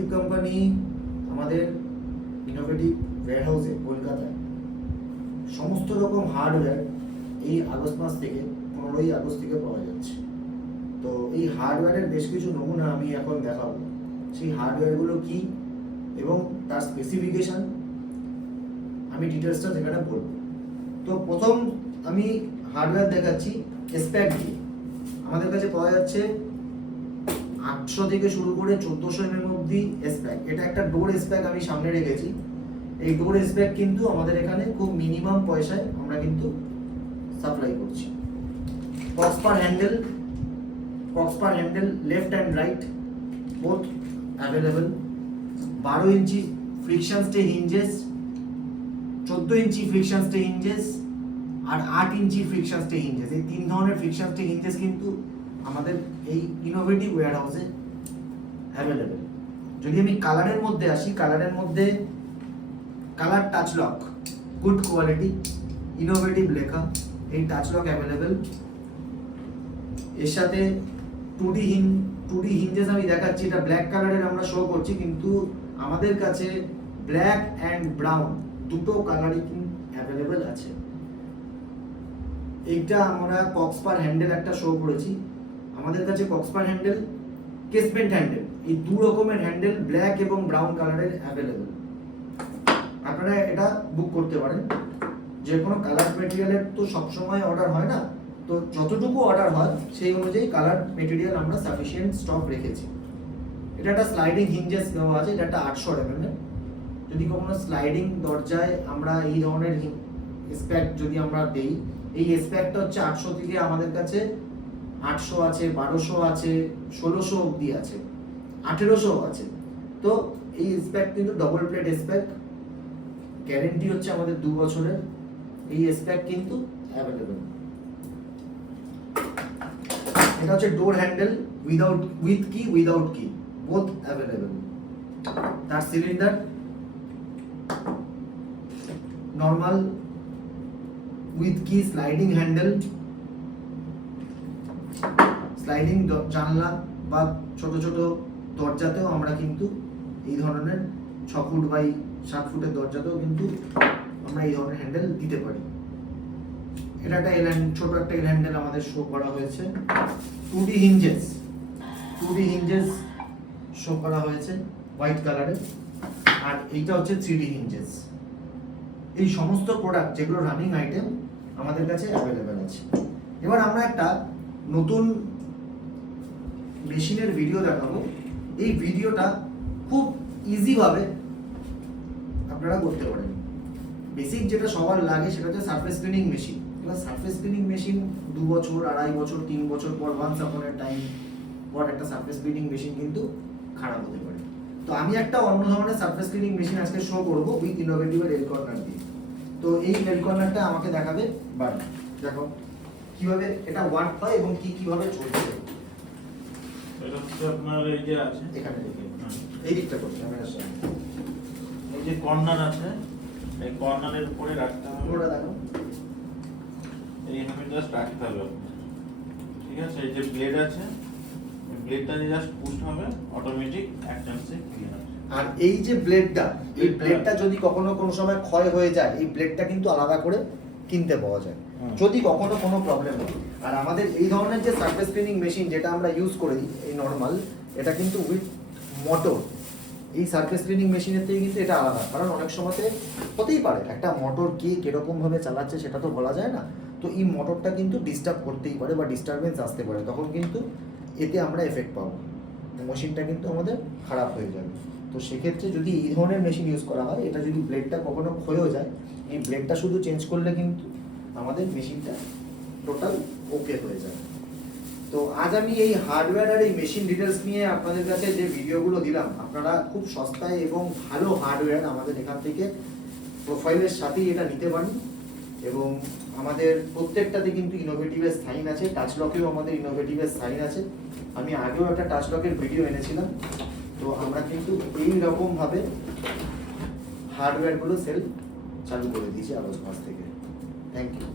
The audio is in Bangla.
ইনোভেটিভ কোম্পানি আমাদের ইনোভেটিভ ওয়্যারহাউসে কলকাতায় সমস্ত রকম হার্ডওয়্যার এই আগস্ট মাস থেকে 15ই আগস্ট থেকে পাওয়া যাচ্ছে। তো এই হার্ডওয়্যারের বেশ কিছু নমুনা আমি এখন দেখাবো। সেই হার্ডওয়্যারগুলো কি এবং তার স্পেসিফিকেশন আমি ডিটেলসটা সেখানে বলবো। তো প্রথম আমি হার্ডওয়্যার দেখাচ্ছি এসপ্যাক দিয়ে। আমাদের কাছে পাওয়া যাচ্ছে 800 থেকে শুরু করে 1400 mm অবধি এসপ্যাক। এটা একটা ডোর এসপ্যাক আমি সামনে রেখেছি। এই ডোর এসপ্যাক কিন্তু আমাদের এখানে খুব মিনিমাম পয়সায় আমরা কিন্তু সাপ্লাই করছি। Cockspur handle left and right both available. 12 inch friction stay hinges, 14 inch friction stay hinges আর 8 ইঞ্চি ফ্রিকশন স্টে হিঞ্জেস। এই তিন ধরনের ফ্রিকশন স্টে হিঞ্জেস কিন্তু আমাদের এই ইনোভেটিভ ওয়্যারহাউসে অ্যাভেলেবেল। যদি আমি কালারের মধ্যে আসি, কালারের মধ্যে colour touch lock good quality, innovative লেখা, এই টাচ লক অ্যাভেলেবেল। এর সাথে 2D হিঞ্জেস আমি দেখাচ্ছি। এটা ব্ল্যাক কালারের আমরা শো করছি, কিন্তু আমাদের কাছে ব্ল্যাক অ্যান্ড ব্রাউন দুটো কালারই কিন্তু অ্যাভেলেবেল আছে। এইটা আমরা কক্স পার হ্যান্ডেল একটা শো করেছি। আমাদের কাছে কক্স পার হ্যান্ডেল, কেসমেন্ট হ্যান্ডেল, এই দু রকমের হ্যান্ডেল ব্ল্যাক এবং ব্রাউন কালারের অ্যাভেলেবেল। আপনারা এটা বুক করতে পারেন। যে কোনো কালার মেটেরিয়ালের তো সবসময় অর্ডার হয় না, তো যতটুকু অর্ডার হয় সেই অনুযায়ী কালার মেটেরিয়াল আমরা সাফিসিয়েন্ট স্টক রেখেছি। এটা একটা স্লাইডিং হিঞ্জেস দেওয়া আছে, এটা একটা 800 mm। যদি কখনো স্লাইডিং দরজায় আমরা এই ধরনের স্প্যাক যদি আমরা দেই, এই স্প্যাকটা হচ্ছে 800 থেকে আমাদের কাছে 800 আছে, 1200 আছে, 1600 অবধি আছে, 1800 আছে। তো এই স্প্যাক কিন্তু ডবল প্লেট স্প্যাক, গ্যারেন্টি হচ্ছে আমাদের 2 বছরের। এই স্প্যাক কিন্তু অ্যাভেলেবল। এটা হচ্ছে ডোর হ্যান্ডেল উইথ কি উইদাউট কি বোথ অ্যাভেলেবল। তার সিলিন্ডার নর্মাল উইথ কি, স্লাইডিং হ্যান্ডেল, স্লাইডিং জানলা বা ছোট ছোট দরজাতেও আমরা কিন্তু এই ধরনের 6 ফুট বাই 7 ফুটের দরজাতেও কিন্তু আমরা এই ধরনের হ্যান্ডেল দিতে পারি। এটা একটা ছোট একটা এল হ্যান্ডেল আমাদের শো করা হয়েছে। 2D হিঞ্জেস শো করা হয়েছে হোয়াইট কালারের। আর এইটা হচ্ছে 3D হিঞ্জেস। এই সমস্ত প্রোডাক্ট যেগুলো রানিং আইটেম আমাদের কাছে অ্যাভেলেবেল আছে। এবার আমরা একটা নতুন মেশিনের ভিডিও দেখাবো। এই ভিডিওটা খুব ইজিভাবে আপনারা করতে পারেন। বেসিক যেটা সবার লাগে সেটা হচ্ছে সারফেস ক্লিনিং মেশিন। এবার সারফেস ক্লিনিং মেশিন 2 বছর, 2.5 বছর, 3 বছর পর ওয়ান্স আপন এ টাইম পর একটা সারফেস ক্লিনিং মেশিন কিন্তু খারাপ হতে পারে। তো আমি একটা অন্য ধরনের সারফেস ক্লিনিং মেশিন আজকে শো করব উইথ ইনোভেটিভের এল কর্নার দিয়ে। তো এই এল কর্নারটা আমাকে দেখাবে। বাট দেখো কিভাবে এটা ওয়ার্ক হয় এবং কিভাবে চলছে। এটা হচ্ছে আপনার এই যে আছে এখানে দেখে এই দিকটা করতে ক্যামেরার সামনে এই যে কর্নার আছে, এই কর্নারের উপরে রাখতে হবে। পুরোটা দেখো, এইভাবে জাস্ট রাখতে হবে আপনার। ঠিক আছে, এই যে ব্লেড আছে, এই ব্লেডটা জাস্ট পুশ হবে, অটোমেটিক অ্যাকশনসে ক্লিন হবে। আর এই যে ব্লেডটা, এই ব্লেডটা যদি কখনো কোনো সময় ক্ষয় হয়ে যায়, এই ব্লেডটা কিন্তু আলাদা করে কিনতে পাওয়া যায় যদি কখনো কোনো প্রবলেম হয়। আর আমাদের এই ধরনের যে সারফেস ক্লিনিং মেশিন যেটা আমরা ইউজ করি এই নর্মাল, এটা কিন্তু উইথ মোটর। এই সারফেস ক্লিনিং মেশিনের থেকে কিন্তু এটা আলাদা, কারণ অনেক সময়তে হতেই পারে একটা মোটর কে কিরকম ভাবে চালাচ্ছে সেটা তো বলা যায় না। তো এই মোটরটা কিন্তু ডিস্টার্ব করতেই পারে বা ডিস্টারবেন্স আসতে পারে, তখন কিন্তু এতে আমরা এফেক্ট পাবো, মেশিনটা কিন্তু আমাদের খারাপ হয়ে যাবে। তো সেক্ষেত্রে যদি এই ধরনের মেশিন ইউজ করা হয়, এটা যদি ব্লেডটা কখনো ক্ষয়েও যায়, এই ব্লেডটা শুধু চেঞ্জ করলে কিন্তু আমাদের মেশিনটা টোটাল ওকে হয়ে যাবে। তো আজ আমি এই হার্ডওয়্যার আর এই মেশিন ডিটেলস নিয়ে আপনাদের কাছে যে ভিডিওগুলো দিলাম, আপনারা খুব সস্তায় এবং ভালো হার্ডওয়্যার আমাদের এখান থেকে প্রোফাইলের সাথেই এটা নিতে পারেন। এবং আমাদের প্রত্যেকটাতে কিন্তু ইনোভেটিভের সাইন আছে, টাচ লকেও আমাদের ইনোভেটিভের সাইন আছে। আমি আগেও একটা টাচ লকের ভিডিও এনেছিলাম। তো আমরা কিন্তু এই রকমভাবে হার্ডওয়্যারগুলো সেল চালু করে দিয়েছি আগস্ট মাস থেকে। Thank you.